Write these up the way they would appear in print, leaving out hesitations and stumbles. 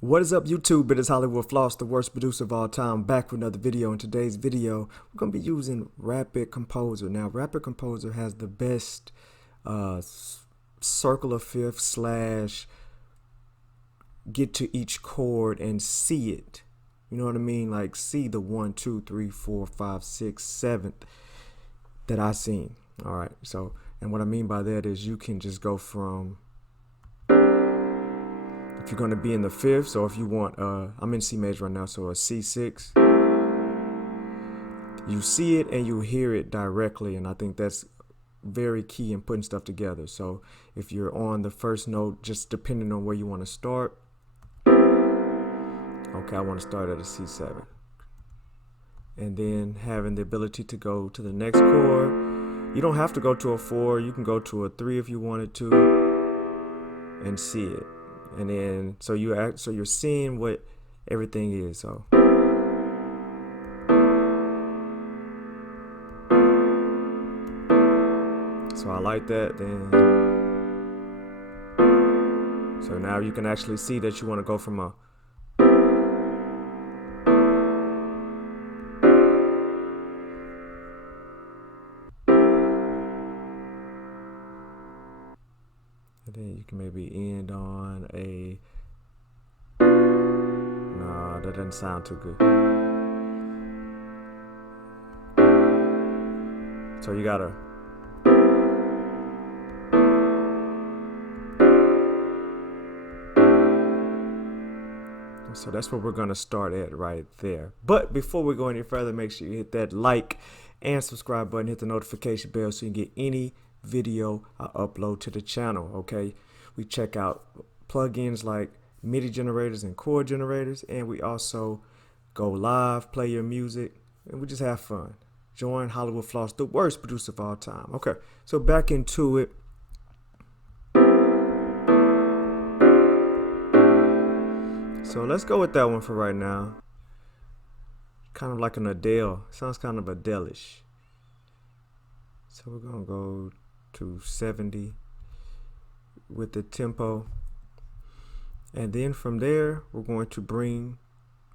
What is up, YouTube? It is HWFLOSS, the worst producer of all time, back with another video. In today's video, we're going to be using Rapidcomposer. Now, Rapidcomposer has the best circle of fifth slash get to each chord and see it. You know what I mean? Like see the 1, 2, 3, 4, 5, 6, 7th that I seen. All right. So, and what I mean by that is you can just go from, if you're going to be in the fifth, so if you want, I'm in C major right now, so a C6, you see it and you hear it directly, and I think that's very key in putting stuff together. So if you're on the first note, just depending on where you want to start, okay, I want to start at a C7, and then having the ability to go to the next chord. You don't have to go to a 4, you can go to a 3 if you wanted to, and see it. And then so you're seeing what everything is. So I like that. Then so now you can actually see that you want to go from a and then you can maybe end on a, no, that doesn't sound too good. So you gotta, so that's what we're gonna start at right there. But before we go any further, make sure you hit that like and subscribe button, hit the notification bell so you can get any video I upload to the channel. Okay, we check out plugins like Midi generators and chord generators, and we also go live, play your music, and we just have fun. Join HWFLOSS, the worst producer of all time. Okay, so back into it. So let's go with that one for right now. Kind of like an Adele. Sounds kind of Adele-ish. So we're gonna go to 70 with the tempo, and then from there we're going to bring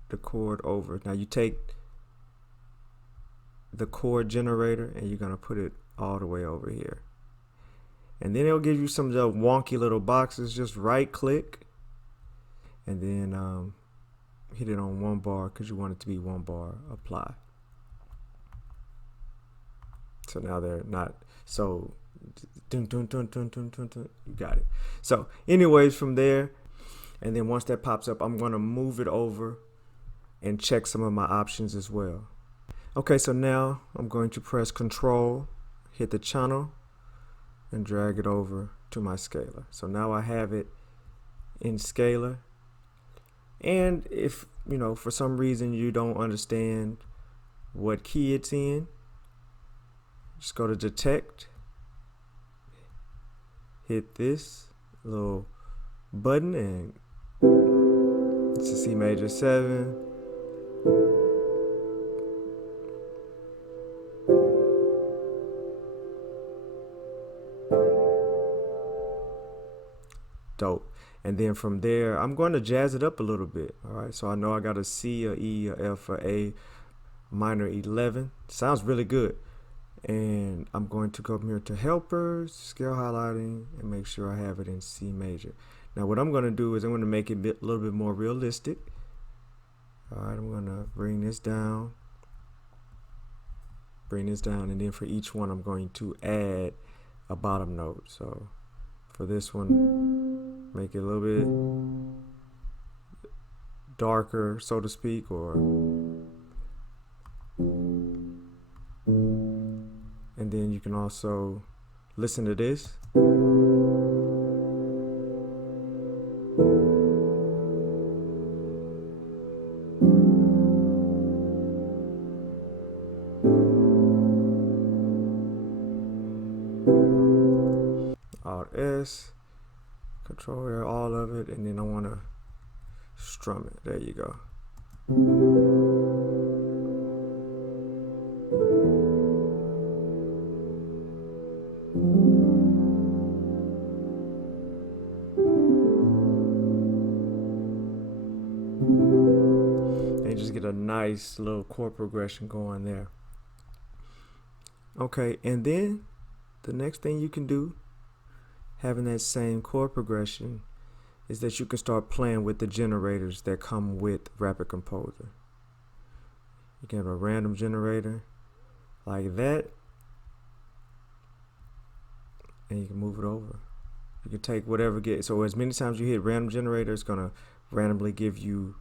the chord over. Now you take the chord generator and you're gonna put it all the way over here, and then it'll give you some of the wonky little boxes. Just right click and then hit it on one bar because you want it to be one bar. Apply. So now they're not so dun, dun, dun, dun, dun, dun, dun. You got it. So anyways, from there, and then once that pops up, I'm going to move it over and check some of my options as well. Okay, so now I'm going to press Control, hit the channel, and drag it over to my scaler. So now I have it in scaler. And if, you know, for some reason you don't understand what key it's in, just go to Detect, hit this little button, and it's a C major 7. Dope. And then from there, I'm going to jazz it up a little bit. All right, so I know I got a C, a E, a F, a A, minor 11. Sounds really good. And I'm going to go up here to helpers, scale highlighting, and make sure I have it in C major. Now what I'm going to do is I'm going to make it a little bit more realistic. All right, I'm going to bring this down, and then for each one I'm going to add a bottom note. So for this one, make it a little bit darker, so to speak, or and then you can also listen to this. Alt S, Control all of it, and then I want to strum it. There you go. just get a nice little chord progression going there. Okay, and then the next thing you can do, having that same chord progression, is that you can start playing with the generators that come with Rapidcomposer. You can have a random generator like that, and you can move it over. You can take whatever so as many times you hit random generator, it's gonna randomly give you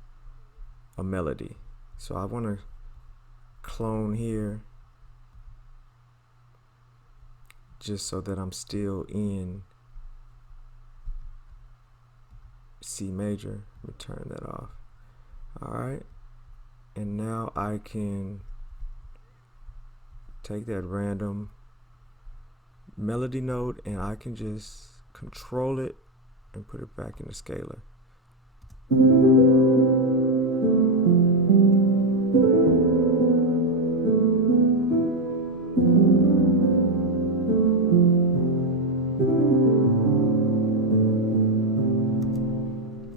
a melody. So I want to clone here just so that I'm still in C major. Let me turn that off. Alright, and now I can take that random melody note and I can just control it and put it back in the scalar.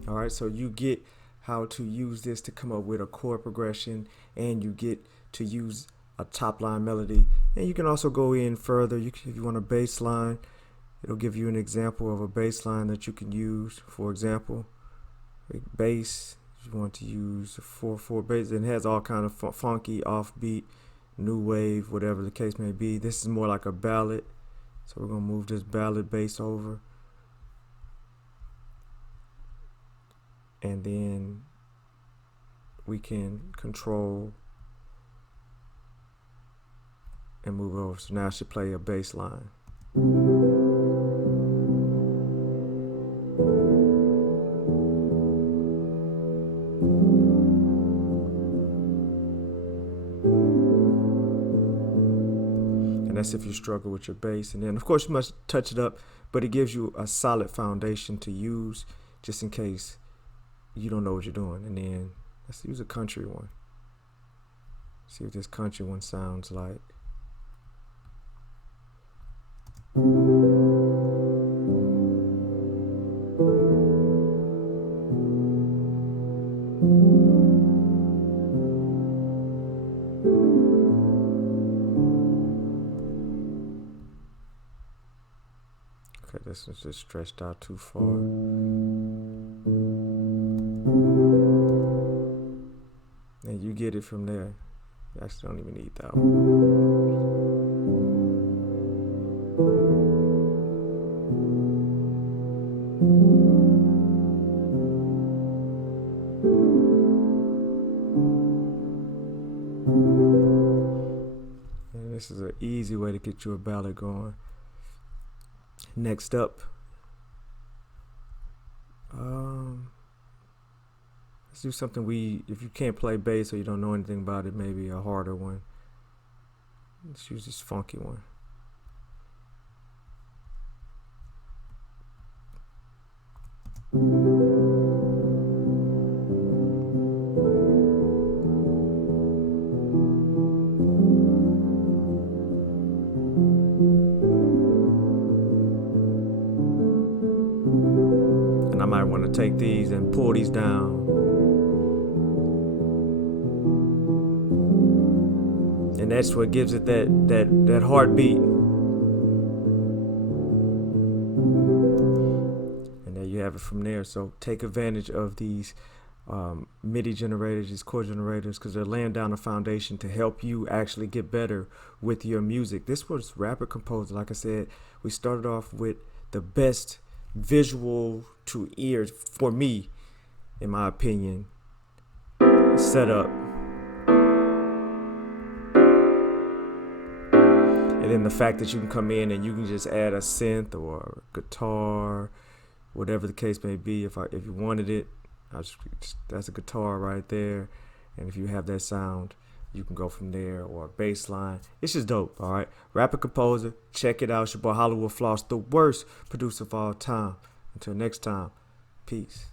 Alright, so you get how to use this to come up with a chord progression, and you get to use a top line melody, and you can also go in further. If you want a bass line, it'll give you an example of a bass line that you can use. For example, bass, if you want to use a 4/4 bass, and it has all kind of funky, offbeat, new wave, whatever the case may be. This is more like a ballad, so we're gonna move this ballad bass over, and then we can control and move over. So now I should play a bass line. And that's if you struggle with your bass. And then of course you must touch it up, but it gives you a solid foundation to use just in case you don't know what you're doing. And then let's use a country one. See what this country one sounds like. Okay, this is just stretched out too far. And you get it from there. You actually don't even need that one. And this is an easy way to get you a ballad going. Next up, let's do something if you can't play bass or you don't know anything about it, maybe a harder one. Let's use this funky one. And I might want to take these and pull these down. And that's what gives it that heartbeat. And there you have it from there. So take advantage of these Midi generators, these chord generators, because they're laying down a foundation to help you actually get better with your music. This was Rapidcomposer. Like I said, we started off with the best visual to ear, for me, in my opinion, setup. And then the fact that you can come in and you can just add a synth or a guitar, whatever the case may be. If you wanted it, that's a guitar right there. And if you have that sound, you can go from there, or a bass line. It's just dope, all right? Rapidcomposer, check it out. It's your boy HWFLOSS, the worst producer of all time. Until next time, peace.